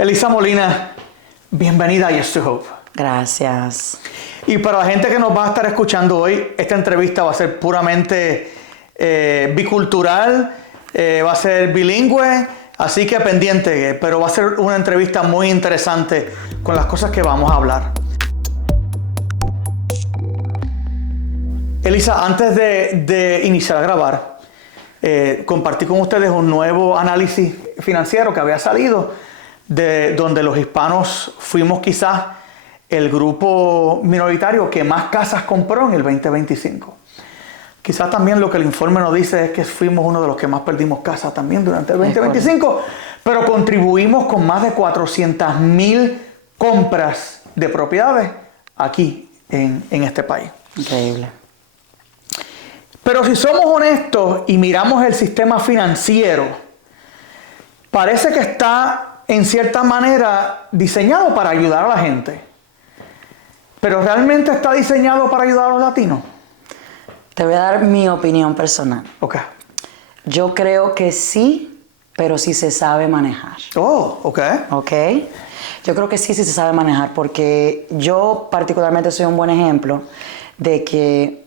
Elisa Molina, bienvenida a Yes to Hope. Gracias. Y para la gente que nos va a estar escuchando hoy, esta entrevista va a ser puramente bicultural, va a ser bilingüe, así que pendiente, pero va a ser una entrevista muy interesante con las cosas que vamos a hablar. Elisa, antes de iniciar a grabar, compartí con ustedes un nuevo análisis financiero que había salido, de donde los hispanos fuimos quizás el grupo minoritario que más casas compró en el 2025. Quizás también lo que el informe nos dice es que fuimos uno de los que más perdimos casas también durante el 2025, pero contribuimos con más de 400,000 compras de propiedades aquí en este país. Increíble. Pero si somos honestos y miramos el sistema financiero, parece que está en cierta manera diseñado para ayudar a la gente. ¿Pero realmente está diseñado para ayudar a los latinos? Te voy a dar mi opinión personal. Ok. Yo creo que sí, pero sí se sabe manejar. Oh, ok. ¿Ok? Yo creo que sí se sabe manejar porque yo particularmente soy un buen ejemplo de que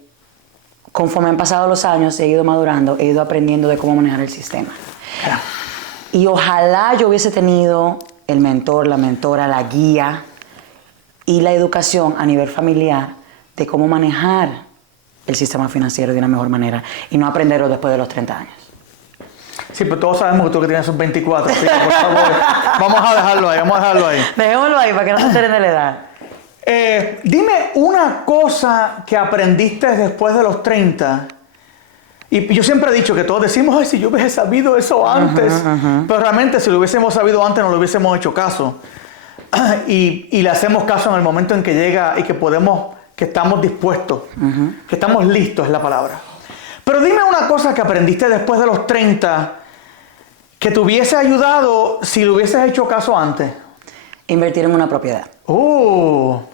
conforme han pasado los años, he ido madurando, he ido aprendiendo de cómo manejar el sistema. Yeah. Y ojalá yo hubiese tenido el mentor, la mentora, la guía y la educación a nivel familiar de cómo manejar el sistema financiero de una mejor manera y no aprenderlo después de los 30 años. Sí, pero todos sabemos que tú que tienes sus 24, así que por favor, vamos a dejarlo ahí. Dejémoslo ahí para que no se enteren de la edad. Dime una cosa que aprendiste después de los 30. Y yo siempre he dicho que todos decimos, ay, si yo hubiese sabido eso antes. Pero realmente si lo hubiésemos sabido antes no le hubiésemos hecho caso. Y le hacemos caso en el momento en que llega y que podemos, que estamos dispuestos, que estamos listos es la palabra. Pero dime una cosa que aprendiste después de los 30 que te hubiese ayudado si le hubieses hecho caso antes. Invertir en una propiedad. No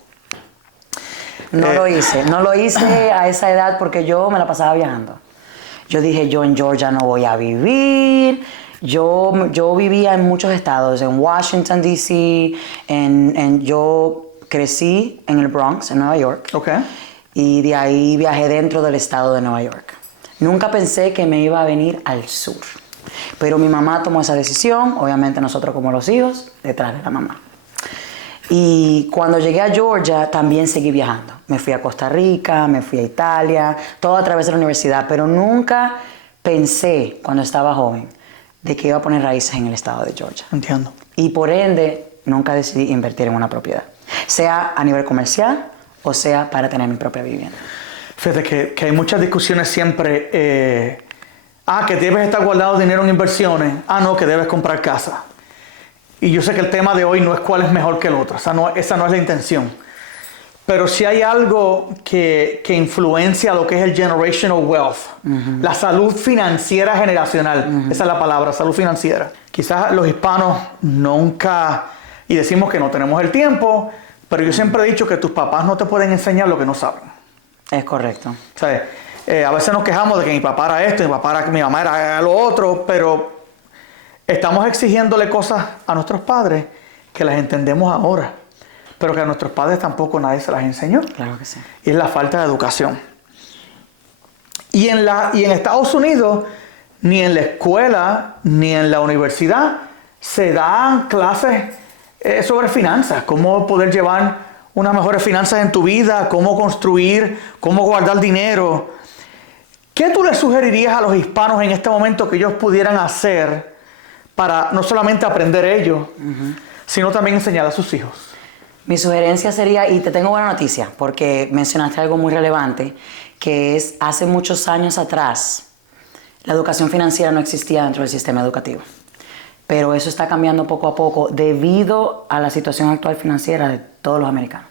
lo hice a esa edad porque yo me la pasaba viajando. Yo dije, yo en Georgia no voy a vivir. Yo vivía en muchos estados, en Washington, D.C., yo crecí en el Bronx, en Nueva York. Okay. Y de ahí viajé dentro del estado de Nueva York. Nunca pensé que me iba a venir al sur. Pero mi mamá tomó esa decisión, obviamente nosotros como los hijos, detrás de la mamá. Y cuando llegué a Georgia también seguí viajando. Me fui a Costa Rica, me fui a Italia, todo a través de la universidad, pero nunca pensé cuando estaba joven de que iba a poner raíces en el estado de Georgia. Entiendo. Y por ende, nunca decidí invertir en una propiedad, sea a nivel comercial o sea para tener mi propia vivienda. Fíjate que hay muchas discusiones siempre. Que debes estar guardando dinero en inversiones. No, que debes comprar casa. Y yo sé que el tema de hoy no es cuál es mejor que el otro. Esa no es la intención. Pero si hay algo que influencia lo que es el generational wealth, la salud financiera generacional, esa es la palabra, salud financiera. Quizás los hispanos nunca, y decimos que no tenemos el tiempo, pero yo siempre he dicho que tus papás no te pueden enseñar lo que no saben. Es correcto. ¿Sabes? A veces nos quejamos de que mi papá era esto, mi mamá era lo otro, pero estamos exigiéndole cosas a nuestros padres que las entendemos ahora, pero que a nuestros padres tampoco nadie se las enseñó. Claro que sí. Y es la falta de educación. Y en Estados Unidos, ni en la escuela, ni en la universidad, se dan clases sobre finanzas, cómo poder llevar unas mejores finanzas en tu vida, cómo construir, cómo guardar dinero. ¿Qué tú le sugerirías a los hispanos en este momento que ellos pudieran hacer para no solamente aprender ellos, sino también enseñar a sus hijos? Mi sugerencia sería, y te tengo buena noticia, porque mencionaste algo muy relevante, que es hace muchos años atrás, la educación financiera no existía dentro del sistema educativo. Pero eso está cambiando poco a poco debido a la situación actual financiera de todos los americanos.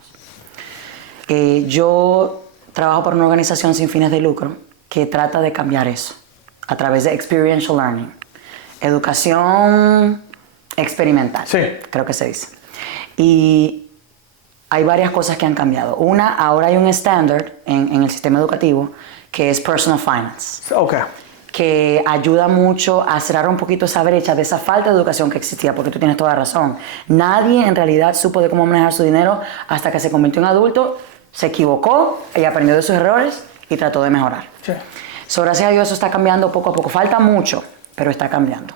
Yo trabajo por una organización sin fines de lucro que trata de cambiar eso a través de experiential learning. Educación experimental, sí, creo que se dice. Y hay varias cosas que han cambiado. Una, ahora hay un estándar en el sistema educativo que es personal finance. Okay. que ayuda mucho a cerrar un poquito esa brecha de esa falta de educación que existía, porque tú tienes toda razón. Nadie en realidad supo de cómo manejar su dinero hasta que se convirtió en adulto, se equivocó y aprendió de sus errores y trató de mejorar. Sí. So, gracias a Dios eso está cambiando poco a poco. Falta mucho, pero está cambiando.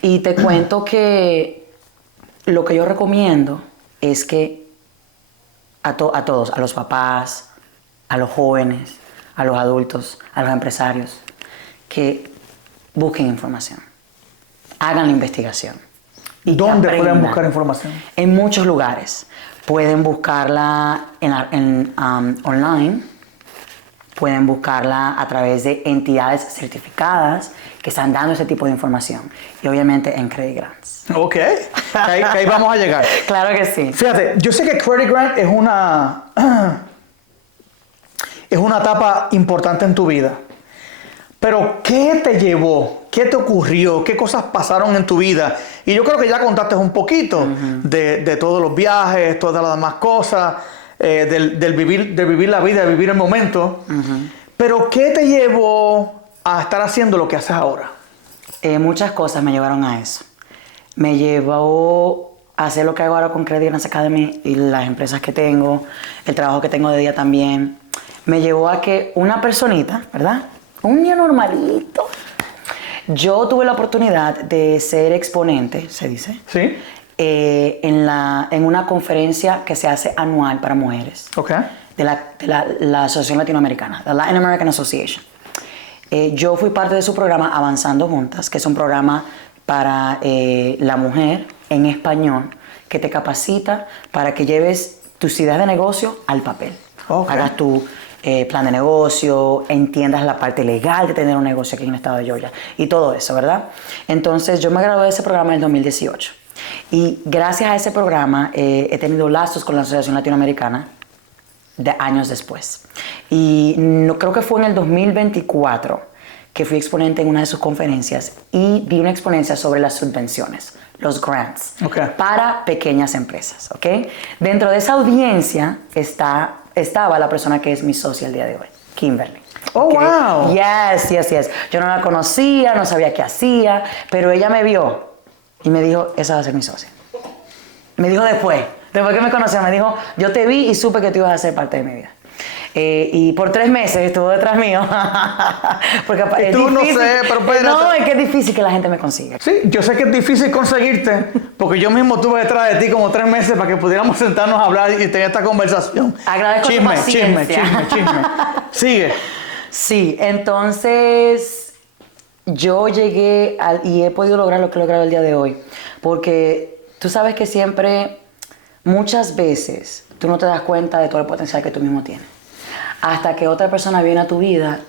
Y te cuento que lo que yo recomiendo es que a todos, a los papás, a los jóvenes, a los adultos, a los empresarios, que busquen información, hagan la investigación. Y ¿Dónde que pueden buscar información? En muchos lugares. Pueden buscarla online, pueden buscarla a través de entidades certificadas que están dando ese tipo de información. Y obviamente en Credit Grants. Ok, que ahí vamos a llegar. Claro que sí. Fíjate, yo sé que Credit Grant es una etapa importante en tu vida. Pero, ¿qué te llevó? ¿Qué te ocurrió? ¿Qué cosas pasaron en tu vida? Y yo creo que ya contaste un poquito de todos los viajes, todas las demás cosas, del vivir la vida, de vivir el momento. Pero, ¿qué te llevó a estar haciendo lo que haces ahora? Muchas cosas me llevaron a eso. Me llevó a hacer lo que hago ahora con Credit Grants Academy y las empresas que tengo, el trabajo que tengo de día también. Me llevó a que una personita, ¿verdad? Un día normalito. Yo tuve la oportunidad de ser exponente, se dice, ¿Sí? en una conferencia que se hace anual para mujeres. Ok. De la Asociación Latinoamericana, la Latin American Association. Yo fui parte de su programa Avanzando Juntas, que es un programa para la mujer en español que te capacita para que lleves tus ideas de negocio al papel. Okay. Hagas tu plan de negocio, entiendas la parte legal de tener un negocio aquí en el estado de Georgia y todo eso, ¿verdad? Entonces yo me gradué de ese programa en el 2018 y gracias a ese programa he tenido lazos con la Asociación Latinoamericana de años después. Y no, creo que fue en el 2024 que fui exponente en una de sus conferencias y di una exponencia sobre las subvenciones, los grants, para pequeñas empresas. ¿Okay? Dentro de esa audiencia estaba la persona que es mi socia el día de hoy, Kimberly. Oh, ¿Okay? wow. Yes. Yo no la conocía, no sabía qué hacía, pero ella me vio y me dijo, esa va a ser mi socia. Me dijo después que me conoció, me dijo, yo te vi y supe que tú ibas a ser parte de mi vida. Y por 3 meses estuvo detrás mío. Porque y tú no sé, pero espérate. No, es que es difícil que la gente me consiga. Sí, yo sé que es difícil conseguirte, porque yo mismo estuve detrás de ti como 3 meses para que pudiéramos sentarnos a hablar y tener esta conversación. Agradezco tu paciencia. Chisme. Sigue. Sí, entonces yo llegué y he podido lograr lo que he logrado el día de hoy. Porque tú sabes que siempre, muchas veces, tú no te das cuenta de todo el potencial que tú mismo tienes. Hasta que otra persona viene a tu vida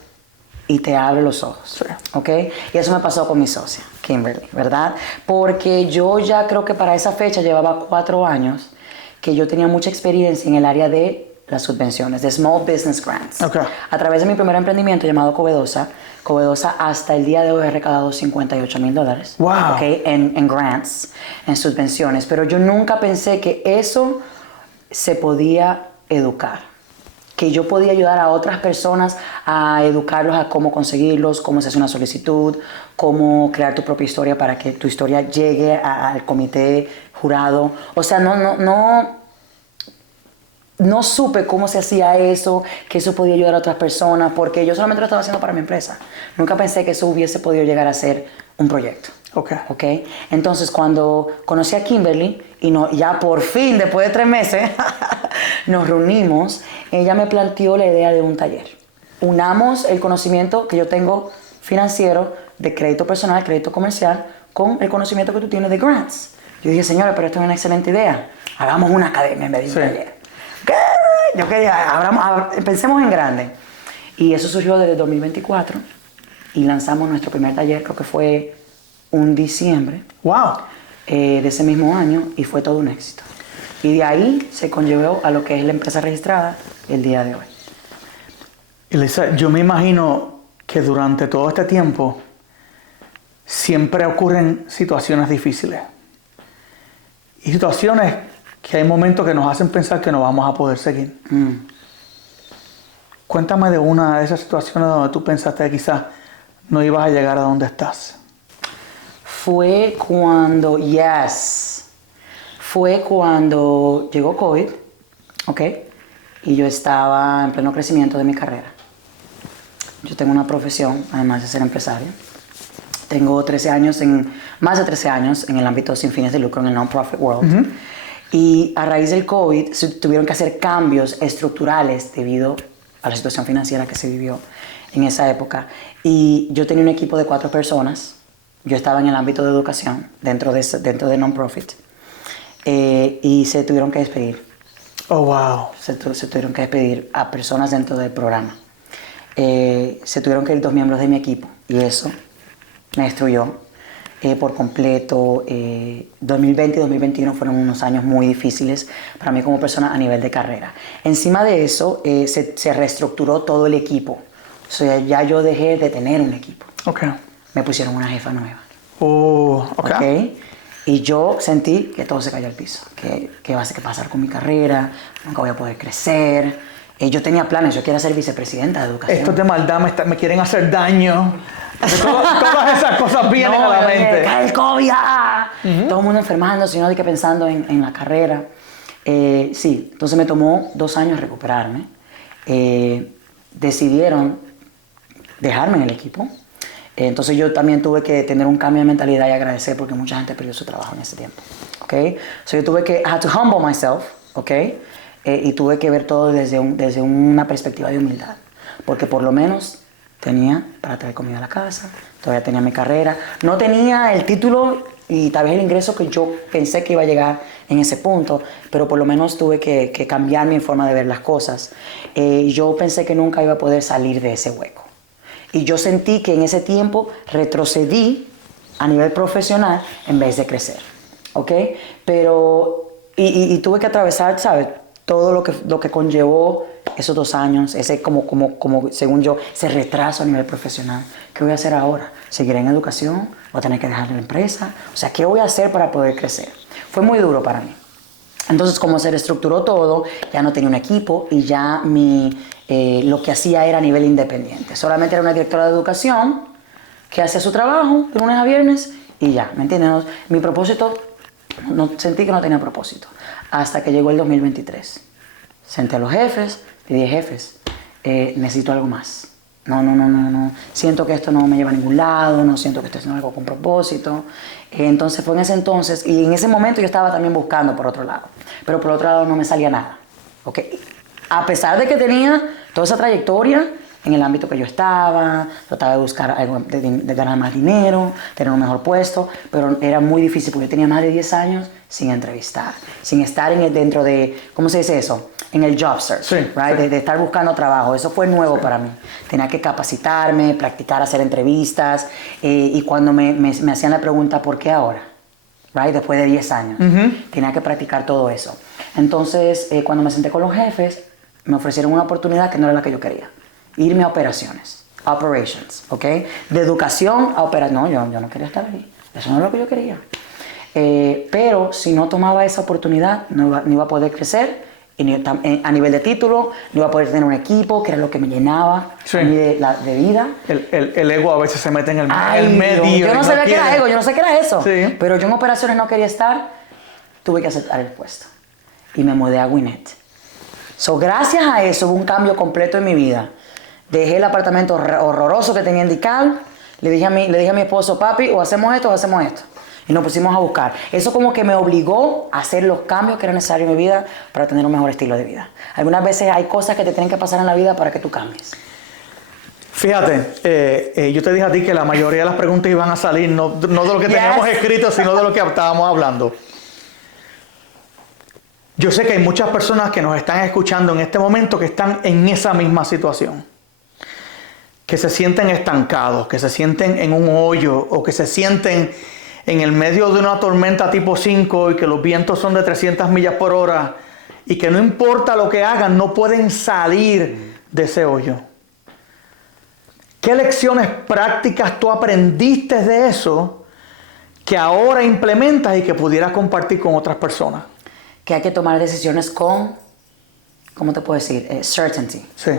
y te abre los ojos. Sí. ¿Ok? Y eso me pasó con mi socia, Kimberly, ¿verdad? Porque yo ya creo que para esa fecha llevaba 4 años que yo tenía mucha experiencia en el área de las subvenciones, de Small Business Grants. Okay. A través de mi primer emprendimiento llamado Covedosa hasta el día de hoy he recaudado $58,000. Wow. ¿Okay? En grants, en subvenciones. Pero yo nunca pensé que eso se podía educar. Que yo podía ayudar a otras personas a educarlos a cómo conseguirlos, cómo se hace una solicitud, cómo crear tu propia historia para que tu historia llegue al comité jurado. O sea, no supe cómo se hacía eso, que eso podía ayudar a otras personas, porque yo solamente lo estaba haciendo para mi empresa. Nunca pensé que eso hubiese podido llegar a ser un proyecto. Ok. Entonces, cuando conocí a Kimberly, y ya por fin, después de 3 meses, nos reunimos, ella me planteó la idea de un taller. Unamos el conocimiento que yo tengo financiero, de crédito personal, crédito comercial, con el conocimiento que tú tienes de grants. Yo dije, señora, pero esto es una excelente idea. Hagamos una academia en vez de un taller. ¿Qué? Yo quería, pensemos en grande. Y eso surgió desde 2024 y lanzamos nuestro primer taller, creo que fue un diciembre. Wow. De ese mismo año y fue todo un éxito. Y de ahí se conllevó a lo que es la empresa registrada el día de hoy. Elisa, yo me imagino que durante todo este tiempo siempre ocurren situaciones difíciles. Y situaciones que hay momentos que nos hacen pensar que no vamos a poder seguir. Cuéntame de una de esas situaciones donde tú pensaste que quizás no ibas a llegar a donde estás? Fue cuando llegó COVID, ¿ok? Y yo estaba en pleno crecimiento de mi carrera. Yo tengo una profesión, además de ser empresaria. Tengo más de 13 años en el ámbito sin fines de lucro, en el non-profit world. Y a raíz del COVID se tuvieron que hacer cambios estructurales debido a la situación financiera que se vivió en esa época. Y yo tenía un equipo de 4 personas. Yo estaba en el ámbito de educación, dentro de non-profit. Y se tuvieron que despedir. Oh, wow. Se tuvieron que despedir a personas dentro del programa. Se tuvieron que ir 2 miembros de mi equipo. Y eso me destruyó por completo. 2020 y 2021 fueron unos años muy difíciles para mí como persona a nivel de carrera. Encima de eso, se reestructuró todo el equipo. O sea, ya yo dejé de tener un equipo. Okay. Me pusieron una jefa nueva. Okay. Y yo sentí que todo se cayó al piso. ¿Qué va a pasar con mi carrera? Nunca voy a poder crecer. Yo tenía planes, yo quería ser vicepresidenta de educación. Estos de maldad me quieren hacer daño. Todas esas cosas vienen a la mente. Cae el COVID, todo el mundo enfermando, sino de que pensando en la carrera. Sí, entonces me tomó 2 años recuperarme. Decidieron dejarme en el equipo. Entonces yo también tuve que tener un cambio de mentalidad y agradecer porque mucha gente perdió su trabajo en ese tiempo. ¿Okay? So yo tuve que, I had to humble myself, ¿okay? Y tuve que ver todo desde una perspectiva de humildad. Porque por lo menos tenía para traer comida a la casa, todavía tenía mi carrera. No tenía el título y tal vez el ingreso que yo pensé que iba a llegar en ese punto, pero por lo menos tuve que cambiar mi forma de ver las cosas. Yo pensé que nunca iba a poder salir de ese hueco. Y yo sentí que en ese tiempo retrocedí a nivel profesional en vez de crecer, ¿ok? Pero, y tuve que atravesar, ¿sabes? Todo lo que conllevó esos 2 años, ese como según yo, ese retraso a nivel profesional. ¿Qué voy a hacer ahora? ¿Seguiré en educación? ¿O tener que dejar la empresa? O sea, ¿qué voy a hacer para poder crecer? Fue muy duro para mí. Entonces, como se reestructuró todo, ya no tenía un equipo y ya lo que hacía era a nivel independiente. Solamente era una directora de educación que hacía su trabajo de lunes a viernes y ya, ¿me entiendes? Mi propósito, sentí que no tenía propósito. Hasta que llegó el 2023. Senté a los jefes, le dije, jefes, necesito algo más. No. Siento que esto no me lleva a ningún lado, no siento que estoy haciendo algo con propósito. Entonces fue en ese entonces, y en ese momento yo estaba también buscando por otro lado. Pero por otro lado no me salía nada. ¿Okay? A pesar de que tenía toda esa trayectoria en el ámbito que yo estaba, trataba de buscar algo, de ganar más dinero, tener un mejor puesto, pero era muy difícil porque yo tenía más de 10 años sin entrevistar, sin estar dentro de, ¿cómo se dice eso? En el job search, sí, right? Sí. De estar buscando trabajo. Eso fue nuevo para mí. Tenía que capacitarme, practicar, hacer entrevistas, y cuando me hacían la pregunta, ¿por qué ahora? Right? Después de 10 años. Tenía que practicar todo eso. Entonces, cuando me senté con los jefes, me ofrecieron una oportunidad que no era la que yo quería. Irme a operations, ¿ok? De educación a operaciones. No, yo no quería estar ahí. Eso no es lo que yo quería. Pero si no tomaba esa oportunidad, no iba a poder crecer. Y a nivel de título, no iba a poder tener un equipo, que era lo que me llenaba Sí. a mí de vida. El ego a veces se mete en el Ay, medio. Yo no sabía que era ego, yo no sé qué era eso. Sí. Pero yo en operaciones no quería estar, tuve que aceptar el puesto. Y me mudé a Gwinnett. So, gracias a eso hubo un cambio completo en mi vida. Dejé el apartamento horroroso que tenía en DeKalb. Le dije a mi esposo, papi, o hacemos esto o hacemos esto. Y nos pusimos a buscar. Eso como que me obligó a hacer los cambios que eran necesarios en mi vida para tener un mejor estilo de vida. Algunas veces hay cosas que te tienen que pasar en la vida para que tú cambies. Fíjate, yo te dije a ti que la mayoría de las preguntas iban a salir no de lo que teníamos escrito, sino de lo que estábamos hablando. Yo sé que hay muchas personas que nos están escuchando en este momento que están en esa misma situación. Que se sienten estancados, que se sienten en un hoyo o que se sienten en el medio de una tormenta tipo 5 y que los vientos son de 300 millas por hora y que no importa lo que hagan, no pueden salir de ese hoyo. ¿Qué lecciones prácticas tú aprendiste de eso que ahora implementas y que pudieras compartir con otras personas? Que hay que tomar decisiones con, ¿cómo te puedo decir? Certainty. Sí.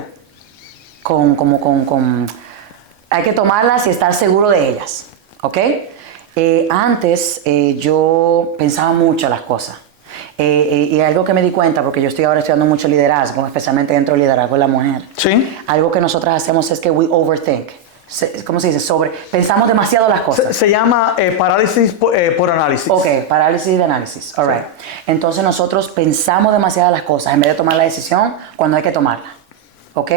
hay que tomarlas y estar seguro de ellas, ¿ok? Antes yo pensaba mucho las cosas. Y algo que me di cuenta, porque yo estoy ahora estudiando mucho liderazgo, especialmente dentro del liderazgo de la mujer. Sí. Algo que nosotras hacemos es que we overthink. ¿Cómo se dice? Pensamos demasiado las cosas. Se llama parálisis por análisis. Ok, parálisis de análisis. All right. Entonces nosotros pensamos demasiado las cosas en vez de tomar la decisión cuando hay que tomarla. ¿Ok?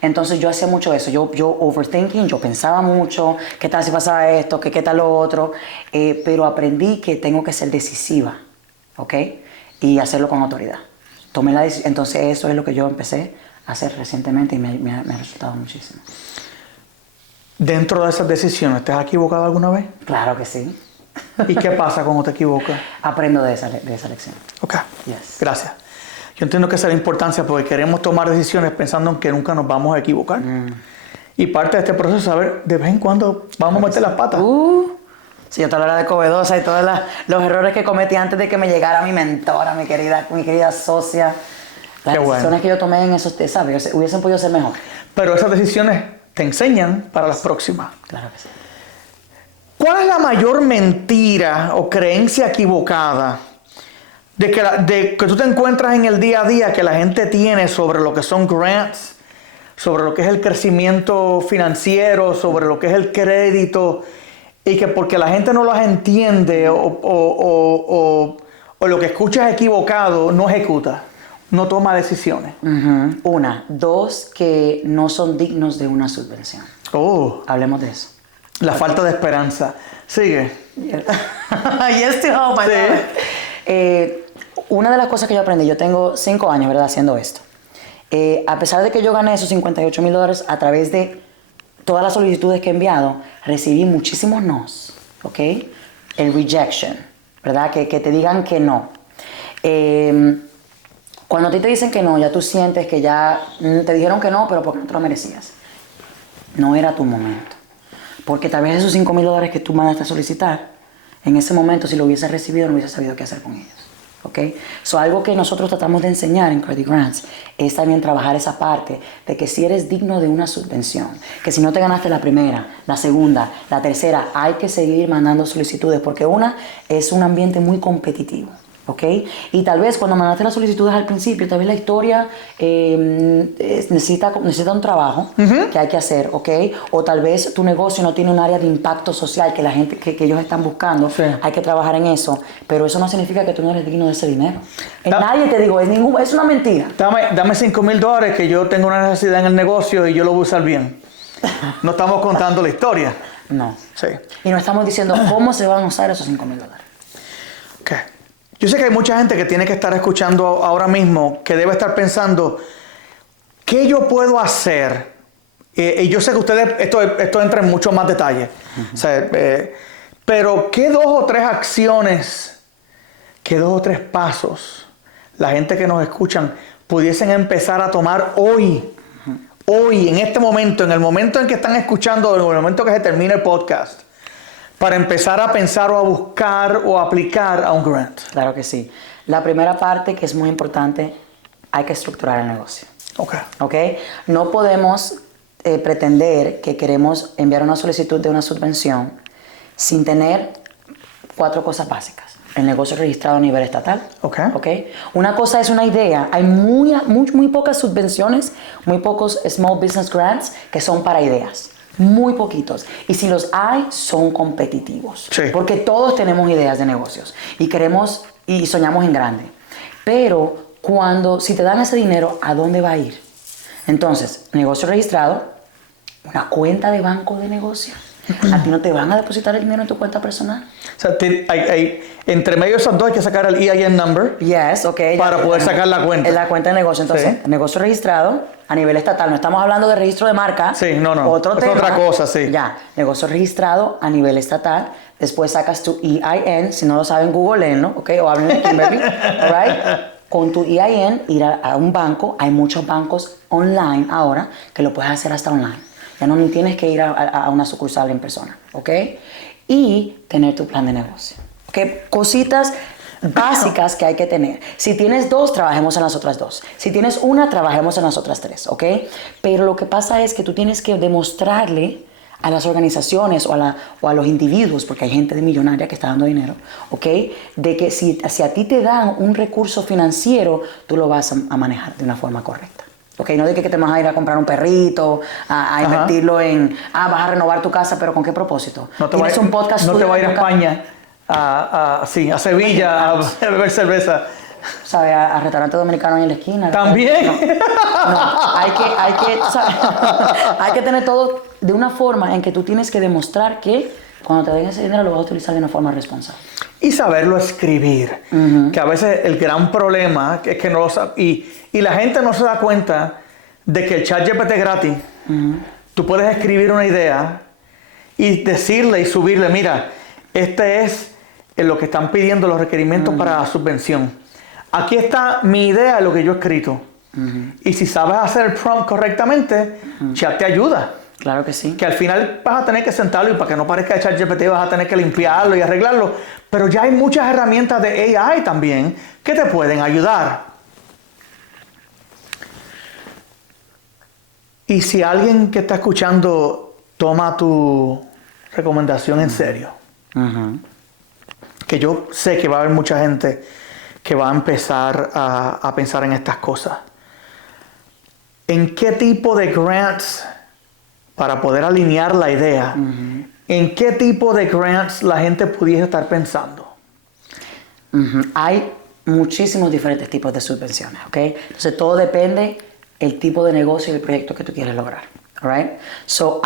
Entonces yo hacía mucho eso. Yo overthinking, yo pensaba mucho, ¿qué tal si pasaba esto? ¿Qué tal lo otro? Pero aprendí que tengo que ser decisiva. ¿Ok? Y hacerlo con autoridad. Tomé la decisión. Entonces eso es lo que yo empecé a hacer recientemente y me ha resultado muchísimo. Dentro de esas decisiones, ¿te has equivocado alguna vez? Claro que sí. ¿Y qué pasa cuando te equivocas? Aprendo de esa lección. Ok, Yes. gracias. Yo entiendo que esa es la importancia porque queremos tomar decisiones pensando en que nunca nos vamos a equivocar. Y parte de este proceso es saber, de vez en cuando vamos a meter las patas. Sí, yo te hablaba de Covedosa y todos los errores que cometí antes de que me llegara mi mentora, mi querida socia. Las decisiones que yo tomé en esos, ¿sabes? Hubiesen podido ser mejor. Pero esas decisiones te enseñan para las próximas. Claro que sí. ¿Cuál es la mayor mentira o creencia equivocada de que tú te encuentras en el día a día que la gente tiene sobre lo que son grants, sobre lo que es el crecimiento financiero, sobre lo que es el crédito, y que porque la gente no las entiende o lo que escucha es equivocado, no ejecuta, no toma decisiones? Una. Dos, que no son dignos de una subvención. Hablemos de eso. La falta de esperanza. Sigue. Yes to hope, una de las cosas que yo aprendí, yo tengo 5 años, ¿verdad?, haciendo esto. A pesar de que yo gané esos $58,000 a través de todas las solicitudes que he enviado, recibí muchísimos nos, ¿ok? El rejection, ¿verdad? Que te digan que no. Cuando a ti te dicen que no, ya tú sientes que ya te dijeron que no, pero porque no te lo merecías. No era tu momento. Porque tal vez esos $5,000 que tú mandaste a solicitar, en ese momento, si lo hubieses recibido, no hubieses sabido qué hacer con ellos. ¿Ok? So, algo que nosotros tratamos de enseñar en Credit Grants es también trabajar esa parte de que si eres digno de una subvención, que si no te ganaste la primera, la segunda, la tercera, hay que seguir mandando solicitudes porque es un ambiente muy competitivo. ¿Ok? Y tal vez cuando mandaste las solicitudes al principio, tal vez la historia necesita un trabajo que hay que hacer, ¿ok? O tal vez tu negocio no tiene un área de impacto social que la gente que ellos están buscando. Sí. Hay que trabajar en eso, pero eso no significa que tú no eres digno de ese dinero. Nadie te digo, es una mentira. Dame $5,000 que yo tengo una necesidad en el negocio y yo lo voy a usar bien. No estamos contando la historia. No. Sí. Y no estamos diciendo cómo se van a usar esos $5,000. Ok. Yo sé que hay mucha gente que tiene que estar escuchando ahora mismo, que debe estar pensando, ¿qué yo puedo hacer? Y yo sé que ustedes, esto entra en mucho más detalle. O sea, pero ¿qué 2 o 3 acciones, qué 2 o 3 pasos la gente que nos escuchan pudiesen empezar a tomar hoy? Hoy, en este momento, en el momento en que están escuchando, en el momento que se termine el podcast, para empezar a pensar o a buscar o a aplicar a un grant. Claro que sí. La primera parte, que es muy importante, hay que estructurar el negocio. ¿Ok? No podemos pretender que queremos enviar una solicitud de una subvención sin tener 4 cosas básicas. El negocio registrado a nivel estatal. ¿Ok? Una cosa es una idea. Hay muy pocas subvenciones, muy pocos small business grants que son para ideas. Muy poquitos. Y si los hay, son competitivos. Sí. Porque todos tenemos ideas de negocios y queremos y soñamos en grande. Pero si te dan ese dinero, ¿a dónde va a ir? Entonces, negocio registrado, una cuenta de banco de negocio. ¿A ti no te van a depositar el dinero en tu cuenta personal? O sea, entre medio de esas dos hay que sacar el EIN number. Yes, ok. Para poder sacar la cuenta. La cuenta de negocio. Entonces, sí. Negocio registrado a nivel estatal. No estamos hablando de registro de marca. Sí, no. Otro tema. Es otra cosa, sí. Ya. Negocio registrado a nivel estatal. Después sacas tu EIN. Si no lo saben, googleenlo, ¿ok? O hablen de Kimberly. All right. Con tu EIN, ir a un banco. Hay muchos bancos online ahora que lo puedes hacer hasta online. Ya no tienes que ir a una sucursal en persona, ¿ok? Y tener tu plan de negocio. ¿Ok? Cositas básicas que hay que tener. Si tienes 2, trabajemos en las otras 2. Si tienes 1, trabajemos en las otras 3, ¿ok? Pero lo que pasa es que tú tienes que demostrarle a las organizaciones o a los individuos, porque hay gente de millonaria que está dando dinero, ¿ok? De que si a ti te dan un recurso financiero, tú lo vas a manejar de una forma correcta. ¿Ok? No de que te vas a ir a comprar un perrito, a invertirlo en, vas a renovar tu casa, pero ¿con qué propósito? Tienes un podcast. No te vas a ir a España, a Sevilla, a beber cerveza. ¿Sabes? A restaurante dominicano ahí en la esquina. ¿También? No, hay que tener todo de una forma en que tú tienes que demostrar que cuando te den ese dinero lo vas a utilizar de una forma responsable. Y saberlo escribir. Que a veces el gran problema es que no lo sabe. Y la gente no se da cuenta de que el ChatGPT es gratis. Tú puedes escribir una idea y decirle y subirle, mira, este es lo que están pidiendo los requerimientos para la subvención. Aquí está mi idea de lo que yo he escrito. Y si sabes hacer el prompt correctamente, Chat te ayuda. Claro que sí. Que al final vas a tener que sentarlo y para que no parezca ChatGPT vas a tener que limpiarlo y arreglarlo. Pero ya hay muchas herramientas de AI también que te pueden ayudar. Y si alguien que está escuchando toma tu recomendación en serio, que yo sé que va a haber mucha gente que va a empezar a pensar en estas cosas. ¿En qué tipo de grants, para poder alinear la idea, en qué tipo de grants la gente pudiese estar pensando? Hay muchísimos diferentes tipos de subvenciones, ¿ok? Entonces todo depende el tipo de negocio y el proyecto que tú quieres lograr, right? So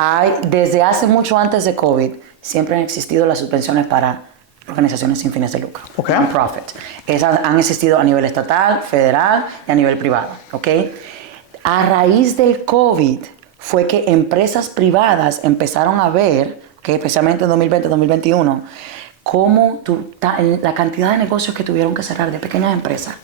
desde hace mucho antes de COVID, siempre han existido las subvenciones para organizaciones sin fines de lucro, non-profit. Esas han existido a nivel estatal, federal y a nivel privado, ¿ok? A raíz del COVID fue que empresas privadas empezaron a ver, ¿okay? Especialmente en 2020-2021, cómo la cantidad de negocios que tuvieron que cerrar, de pequeñas empresas,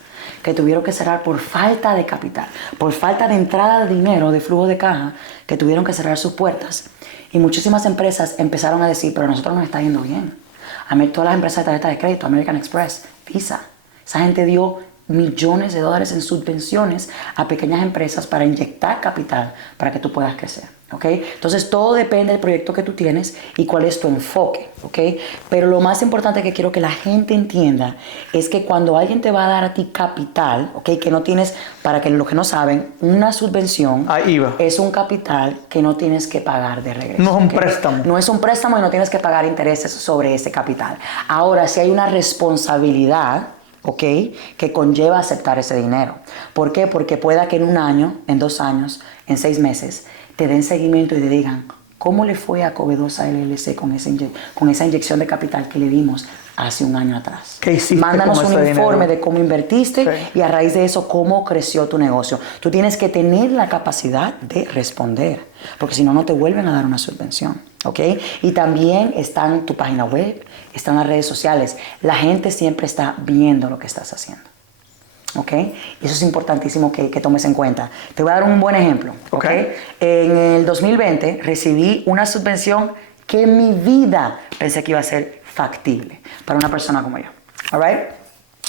que tuvieron que cerrar por falta de capital, por falta de entrada de dinero, de flujo de caja, que tuvieron que cerrar sus puertas. Y muchísimas empresas empezaron a decir, pero a nosotros nos está yendo bien. A mí todas las empresas de tarjeta de crédito, American Express, Visa, esa gente dio millones de dólares en subvenciones a pequeñas empresas para inyectar capital para que tú puedas crecer, ¿ok? Entonces todo depende del proyecto que tú tienes y cuál es tu enfoque, ¿ok? Pero lo más importante que quiero que la gente entienda es que cuando alguien te va a dar a ti capital, ¿ok? Que no tienes, para que los que no saben, una subvención es un capital que no tienes que pagar de regreso. No es un préstamo. No es un préstamo y no tienes que pagar intereses sobre ese capital. Ahora, si hay una responsabilidad, ¿ok? Que conlleva aceptar ese dinero. ¿Por qué? Porque pueda que en 1 año, en 2 años, en 6 meses, te den seguimiento y te digan, ¿cómo le fue a Covedosa LLC con esa inyección de capital que le dimos hace 1 año atrás? ¿Qué hiciste? Mándanos un informe dinero? de cómo invertiste y a raíz de eso, cómo creció tu negocio. Tú tienes que tener la capacidad de responder, porque si no, no te vuelven a dar una subvención. ¿Ok? Y también está en tu página web, están las redes sociales. La gente siempre está viendo lo que estás haciendo. ¿Ok? Y eso es importantísimo que tomes en cuenta. Te voy a dar un buen ejemplo. ¿Ok? En el 2020 recibí una subvención que en mi vida pensé que iba a ser factible para una persona como yo. ¿All right?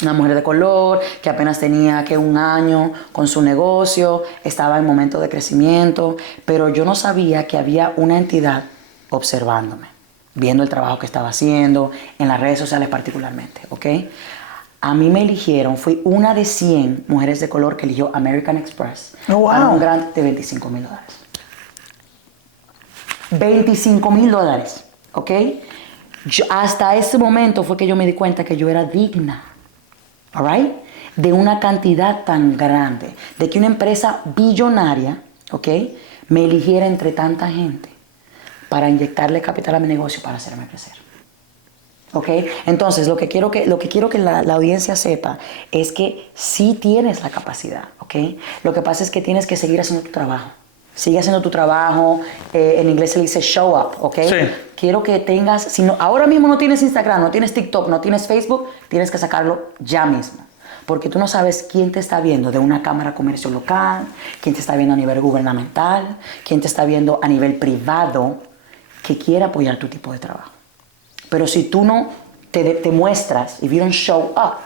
Una mujer de color que apenas tenía 1 año con su negocio, estaba en momento de crecimiento, pero yo no sabía que había una entidad observándome, viendo el trabajo que estaba haciendo, en las redes sociales particularmente, ¿ok? A mí me eligieron, fui una de 100 mujeres de color que eligió American Express para un grant de $25,000. $25,000, ¿ok? Hasta ese momento fue que yo me di cuenta que yo era digna, all right? De una cantidad tan grande, de que una empresa billonaria, ¿ok? Me eligiera entre tanta gente para inyectarle capital a mi negocio para hacerme crecer. ¿Ok? Entonces, lo que quiero que la audiencia sepa es que sí tienes la capacidad, ¿ok? Lo que pasa es que tienes que seguir haciendo tu trabajo. Sigue haciendo tu trabajo, en inglés se le dice show up, ¿ok? Sí. Quiero que tengas, si no, ahora mismo no tienes Instagram, no tienes TikTok, no tienes Facebook, tienes que sacarlo ya mismo. Porque tú no sabes quién te está viendo de una cámara comercio local, quién te está viendo a nivel gubernamental, quién te está viendo a nivel privado, que quiere apoyar tu tipo de trabajo. Pero si tú no te muestras, if you don't show up,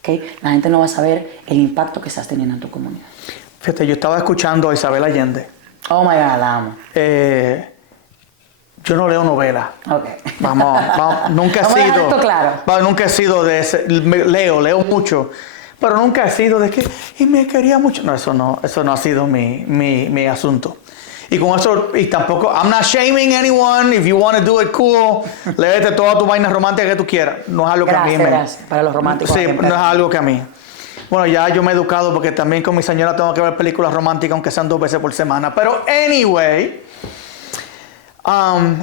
¿okay? La gente no va a saber el impacto que estás teniendo en tu comunidad. Fíjate, yo estaba escuchando a Isabel Allende. Oh my God, la amo. Yo no leo novelas. Ok. Vamos, nunca he Vamos a dejar sido. esto claro. Nunca he sido de ese. Leo mucho. Pero nunca he sido de que. Y me quería mucho. No, eso no ha sido mi asunto. Y con eso, y tampoco. I'm not shaming anyone. If you want to do it, cool. Léete toda tu vaina romántica que tú quieras. No es algo que a mí me. Gracias. Para los románticos. Sí, no es algo que a mí. Bueno, ya yo me he educado porque también con mi señora tengo que ver películas románticas, aunque sean 2 veces por semana. Pero, anyway.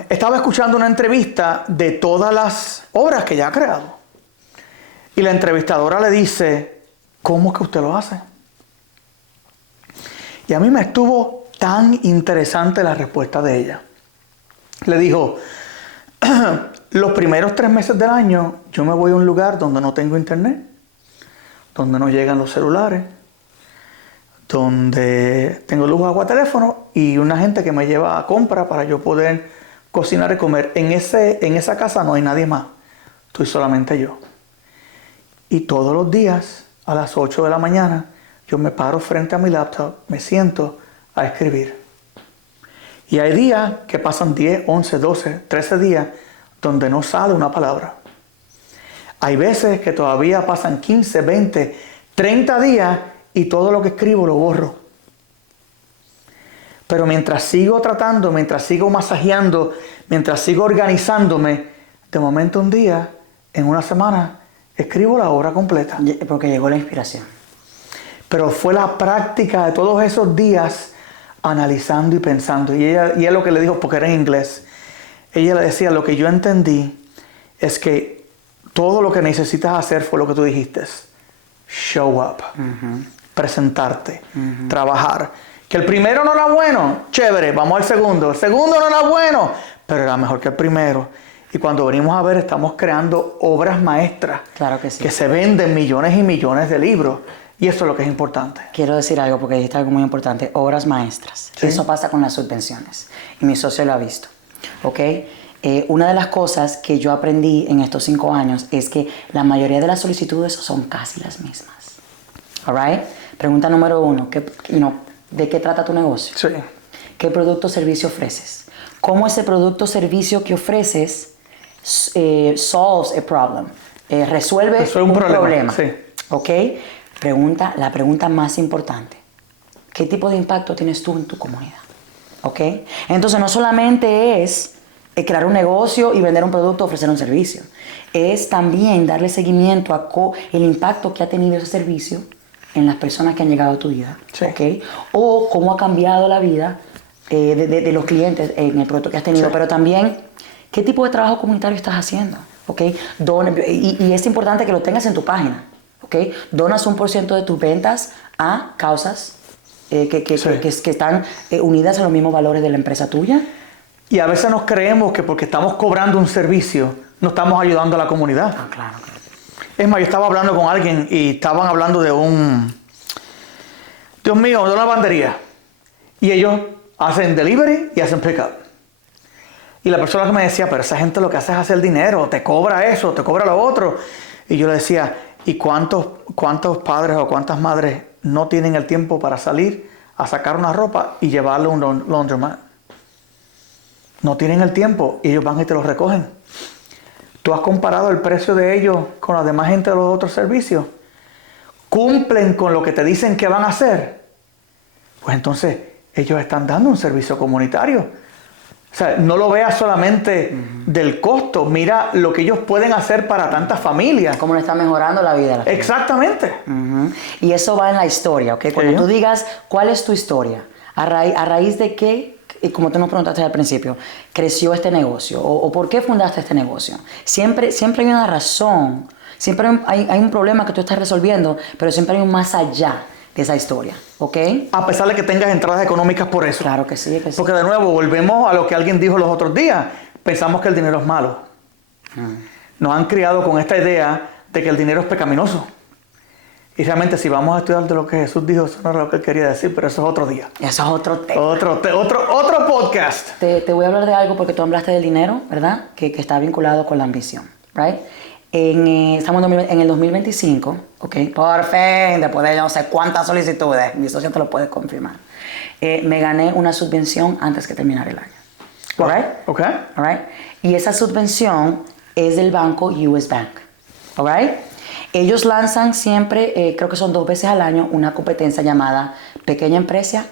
Estaba escuchando una entrevista de todas las obras que ella ha creado. Y la entrevistadora le dice, ¿cómo es que usted lo hace? Y a mí me estuvo tan interesante la respuesta de ella. Le dijo, los primeros 3 meses del año yo me voy a un lugar donde no tengo internet, donde no llegan los celulares, donde tengo luz, agua, teléfono y una gente que me lleva a compra para yo poder cocinar y comer. En esa casa no hay nadie más, estoy solamente yo. Y todos los días a las 8 de la mañana yo me paro frente a mi laptop, me siento a escribir. Y hay días que pasan 10, 11, 12, 13 días donde no sale una palabra. Hay veces que todavía pasan 15, 20, 30 días y todo lo que escribo lo borro. Pero mientras sigo tratando, mientras sigo masajeando, mientras sigo organizándome, de momento un día, en una semana, escribo la obra completa. Porque llegó la inspiración. Pero fue la práctica de todos esos días analizando y pensando. Y ella lo que le dijo, porque era en inglés, ella le decía, lo que yo entendí es que todo lo que necesitas hacer fue lo que tú dijiste. Show up. Presentarte. Trabajar. Que el primero no era bueno, chévere, vamos al segundo. El segundo no era bueno, pero era mejor que el primero. Y cuando venimos a ver, estamos creando obras maestras. Claro que sí. Que se venden millones y millones de libros. Y eso es lo que es importante. Quiero decir algo porque dijiste algo muy importante. Obras maestras. Sí. Eso pasa con las subvenciones. Y mi socio lo ha visto. ¿Ok? Una de las cosas que yo aprendí en estos 5 años es que la mayoría de las solicitudes son casi las mismas. All right? Pregunta número 1. ¿De qué trata tu negocio? Sí. ¿Qué producto o servicio ofreces? ¿Cómo ese producto o servicio que ofreces solves a problem? Resuelve un problema. Sí. ¿Ok? La pregunta más importante. ¿Qué tipo de impacto tienes tú en tu comunidad? ¿Ok? Entonces no solamente es crear un negocio y vender un producto o ofrecer un servicio. Es también darle seguimiento a el impacto que ha tenido ese servicio en las personas que han llegado a tu vida. Sí. ¿Ok? O cómo ha cambiado la vida de los clientes en el producto que has tenido. Sí. Pero también, ¿qué tipo de trabajo comunitario estás haciendo? ¿Ok? Y es importante que lo tengas en tu página. ¿Ok? Donas 1% de tus ventas a causas que están unidas a los mismos valores de la empresa tuya. Y a veces nos creemos que porque estamos cobrando un servicio, no estamos ayudando a la comunidad. Ah, claro. Es más, yo estaba hablando con alguien y estaban hablando de Dios mío, de una lavandería. Y ellos hacen delivery y hacen pickup. Y la persona que me decía, pero esa gente lo que hace es hacer dinero, te cobra eso, te cobra lo otro. Y yo le decía, ¿y cuántos padres o cuántas madres no tienen el tiempo para salir a sacar una ropa y llevarle a un laundromat? No tienen el tiempo y ellos van y te lo recogen. ¿Tú has comparado el precio de ellos con la demás gente de los otros servicios? ¿Cumplen con lo que te dicen que van a hacer? Pues entonces ellos están dando un servicio comunitario. O sea, no lo veas solamente del costo. Mira lo que ellos pueden hacer para tantas familias. Cómo le está mejorando la vida a la familia. Exactamente. Y eso va en la historia, ¿ok? Cuando tú digas, ¿cuál es tu historia? ¿A raíz de qué? Y como tú nos preguntaste al principio, creció este negocio o por qué fundaste este negocio. Siempre hay una razón, siempre hay un problema que tú estás resolviendo, pero siempre hay un más allá de esa historia, ¿ok? A pesar de que tengas entradas económicas por eso. Claro que sí, que sí. Porque de nuevo, volvemos a lo que alguien dijo los otros días. Pensamos que el dinero es malo. Nos han criado con esta idea de que el dinero es pecaminoso. Y realmente si vamos a estudiar de lo que Jesús dijo, eso no era lo que él quería decir, pero eso es otro día. Eso es otro tema. Otro podcast. Te voy a hablar de algo porque tú hablaste del dinero, ¿verdad? Que está vinculado con la ambición, ¿right? Estamos en el 2025, ¿ok? Por fin, después de no sé cuántas solicitudes, mi socio te lo puede confirmar. Me gané una subvención antes que terminar el año. Alright? Ok. Alright? Y esa subvención es del banco US Bank. Alright? Ellos lanzan siempre, creo que son 2 veces al año, una competencia llamada Pequeña Empresa,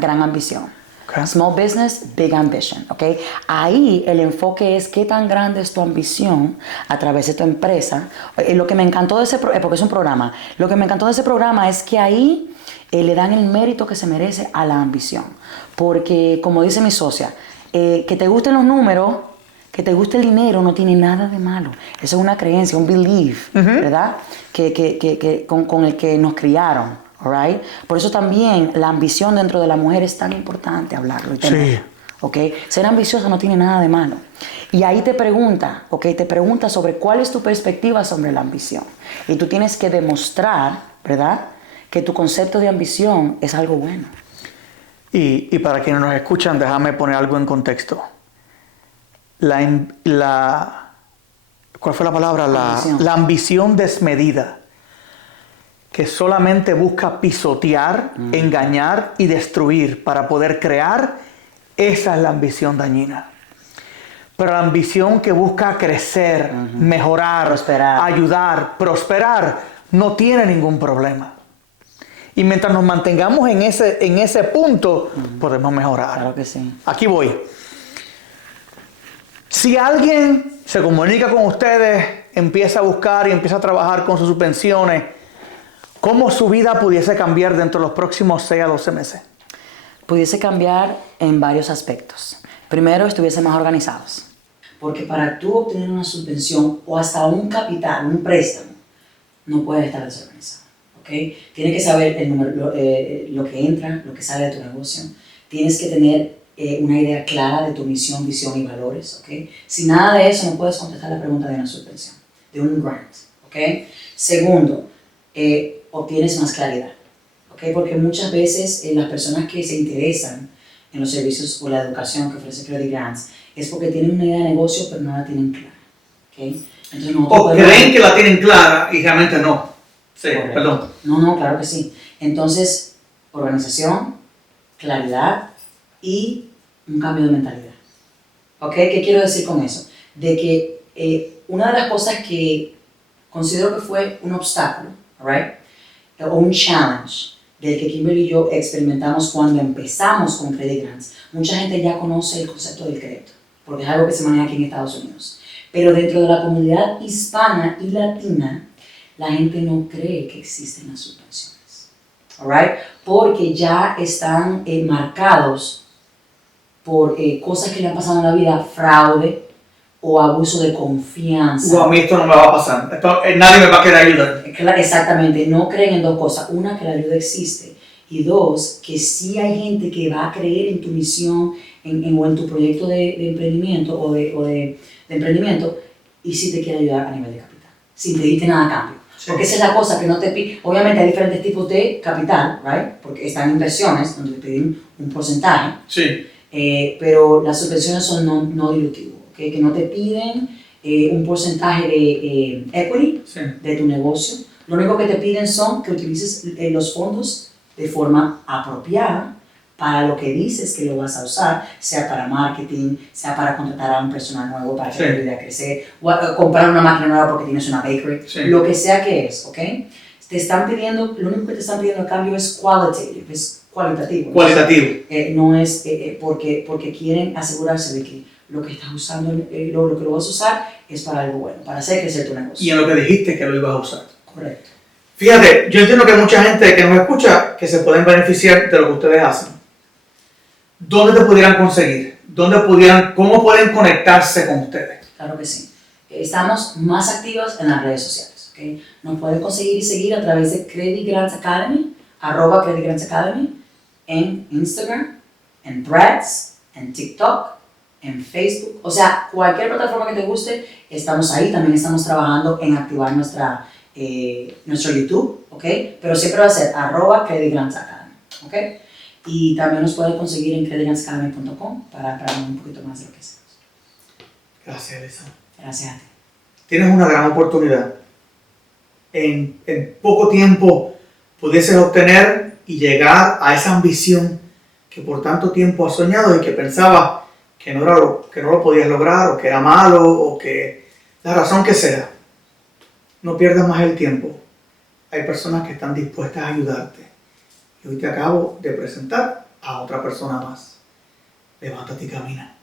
Gran Ambición. Okay. Small Business, Big Ambition. ¿Okay? Ahí el enfoque es qué tan grande es tu ambición a través de tu empresa. Lo que me encantó de ese porque es un programa, lo que me encantó de ese programa es que ahí le dan el mérito que se merece a la ambición. Porque, como dice mi socia, que te gusten los números, que te guste el dinero no tiene nada de malo. Eso es una creencia, un belief, ¿verdad? Con el que nos criaron, ¿alright? Por eso también la ambición dentro de la mujer es tan importante hablarlo y tenerlo, Sí. ¿ok? Ser ambiciosa no tiene nada de malo. Y ahí te pregunta, ¿ok? Te pregunta sobre cuál es tu perspectiva sobre la ambición. Y tú tienes que demostrar, ¿verdad?, que tu concepto de ambición es algo bueno. Y para quienes nos escuchan, déjame poner algo en contexto. ¿Cuál fue la palabra? Ambición. La ambición desmedida, que solamente busca pisotear, engañar y destruir para poder crear, esa es la ambición dañina. Pero la ambición que busca crecer, mejorar, Prosperar. ayudar, prosperar, no tiene ningún problema. Y mientras nos mantengamos en ese punto, podemos mejorar. Claro que sí. Aquí voy. Si alguien se comunica con ustedes, empieza a buscar y empieza a trabajar con sus subvenciones, ¿cómo su vida pudiese cambiar dentro de los próximos 6 a 12 meses? Pudiese cambiar en varios aspectos. Primero, estuviésemos organizados. Porque para tú obtener una subvención o hasta un capital, un préstamo, no puedes estar desorganizado. ¿Okay? Tienes que saber el número, lo que entra, lo que sale de tu negocio. Tienes que tener una idea clara de tu misión, visión y valores. ¿Okay? Sin nada de eso no puedes contestar la pregunta de una subvención, de un grant. ¿Okay? Segundo, obtienes más claridad. ¿Okay? Porque muchas veces las personas que se interesan en los servicios o la educación que ofrece Credit Grants es porque tienen una idea de negocio pero no la tienen clara. ¿Okay? Entonces, O creen que la tienen clara y realmente no. Sí, correcto. perdón. No, claro que sí. Entonces, organización, claridad y un cambio de mentalidad. ¿Ok? ¿Qué quiero decir con eso? De que una de las cosas que considero que fue un obstáculo, right? O un challenge del que Kimberly y yo experimentamos cuando empezamos con Credit Grants, mucha gente ya conoce el concepto del crédito, porque es algo que se maneja aquí en Estados Unidos. Pero dentro de la comunidad hispana y latina, la gente no cree que existen las subvenciones, alright? Porque ya están marcados por cosas que le han pasado en la vida, fraude o abuso de confianza. A mí esto no me va a pasar. Nadie me va a querer ayudar. Exactamente, no creen en 2 cosas. Una, que la ayuda existe. Y 2, que sí hay gente que va a creer en tu misión o en tu proyecto de emprendimiento o de emprendimiento y sí te quiere ayudar a nivel de capital, sin pedirte nada a cambio. Sí. Porque esa es la cosa que no te pide. Obviamente hay diferentes tipos de capital, right? Porque están inversiones donde te piden un porcentaje. Sí. Pero las subvenciones son no dilutivos, ¿okay? Que no te piden un porcentaje de equity de tu negocio. Lo único que te piden son que utilices los fondos de forma apropiada para lo que dices que lo vas a usar, sea para marketing, sea para contratar a un personal nuevo para que te ayude a crecer, o comprar una máquina nueva porque tienes una bakery, lo que sea que es, ¿ok? Te están pidiendo, lo único que te están pidiendo a cambio es qualitative, es cualitativo. Cualitativo. No es porque quieren asegurarse de que lo que estás usando, lo que lo vas a usar es para algo bueno, para hacer crecer tu negocio. Y en lo que dijiste que lo ibas a usar. Correcto. Fíjate, yo entiendo que hay mucha gente que nos escucha que se pueden beneficiar de lo que ustedes hacen. ¿Dónde te pudieran conseguir? ¿Cómo pueden conectarse con ustedes? Claro que sí. Estamos más activos en las redes sociales. ¿Okay? Nos pueden conseguir y seguir a través de Credit Grants Academy, @Credit Grants Academy, en Instagram, en Threads, en TikTok, en Facebook. O sea, cualquier plataforma que te guste, estamos ahí. También estamos trabajando en activar nuestro YouTube, ¿ok? Pero siempre va a ser @Credit Grants Academy, ¿ok? Y también nos pueden conseguir en creditgrantsacademy.com para aprender un poquito más de lo que hacemos. Gracias, Elisa. Gracias a ti. Tienes una gran oportunidad. En poco tiempo pudieses obtener y llegar a esa ambición que por tanto tiempo has soñado y que pensabas que que no lo podías lograr, o que era malo, o que la razón que sea. No pierdas más el tiempo. Hay personas que están dispuestas a ayudarte. Y hoy te acabo de presentar a otra persona más. Levántate y camina.